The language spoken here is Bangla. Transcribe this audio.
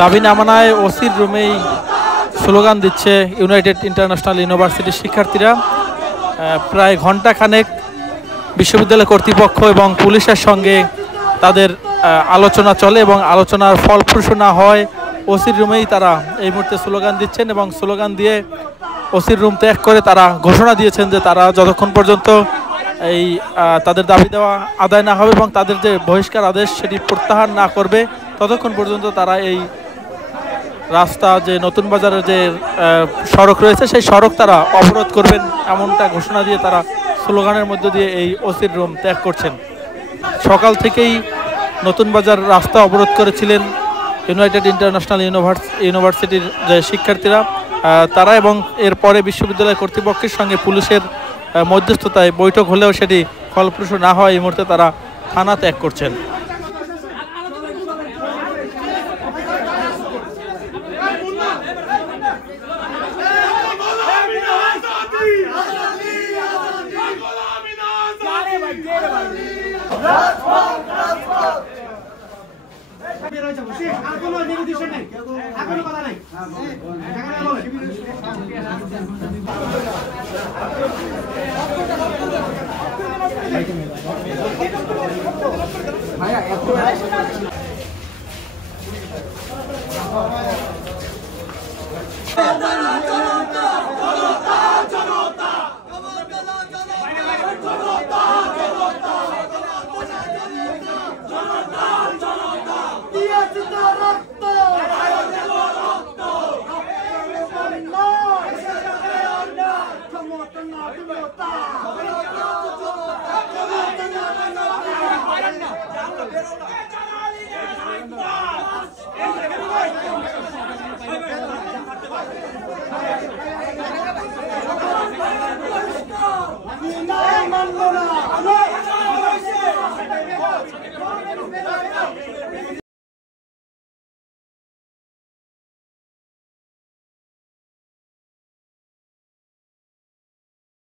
দাবি না মানায় ওসির রুমেই স্লোগান দিচ্ছে ইউনাইটেড ইন্টারন্যাশনাল ইউনিভার্সিটির শিক্ষার্থীরা। প্রায় ঘণ্টাখানেক বিশ্ববিদ্যালয় কর্তৃপক্ষ এবং পুলিশের সঙ্গে তাদের আলোচনা চলে এবং আলোচনার ফলপ্রসূ না হয় ওসির রুমেই তারা এই মুহূর্তে স্লোগান দিচ্ছেন এবং স্লোগান দিয়ে ওসির রুম ত্যাগ করে তারা ঘোষণা দিয়েছেন যে তারা যতক্ষণ পর্যন্ত এই তাদের দাবি দেওয়া আদায় না হবে এবং তাদের যে বহিষ্কার আদেশ সেটি প্রত্যাহার না করবে ততক্ষণ পর্যন্ত তারা এই রাস্তা যে নতুন বাজারের যে সড়ক রয়েছে সেই সড়ক তারা অবরোধ করবেন এমনটা ঘোষণা দিয়ে তারা স্লোগানের মধ্য দিয়ে এই ওসির রুম ত্যাগ করছেন। সকাল থেকেই নতুন বাজার রাস্তা অবরোধ করেছিলেন ইউনাইটেড ইন্টারন্যাশনাল ইউনিভার্সিটির যে শিক্ষার্থীরা তারা, এবং এরপরে বিশ্ববিদ্যালয় কর্তৃপক্ষের সঙ্গে পুলিশের মধ্যস্থতায় বৈঠক হলেও সেটি ফলপ্রসূ না হয় এই মুহূর্তে তারা থানা ত্যাগ করছেন। ভাইয়া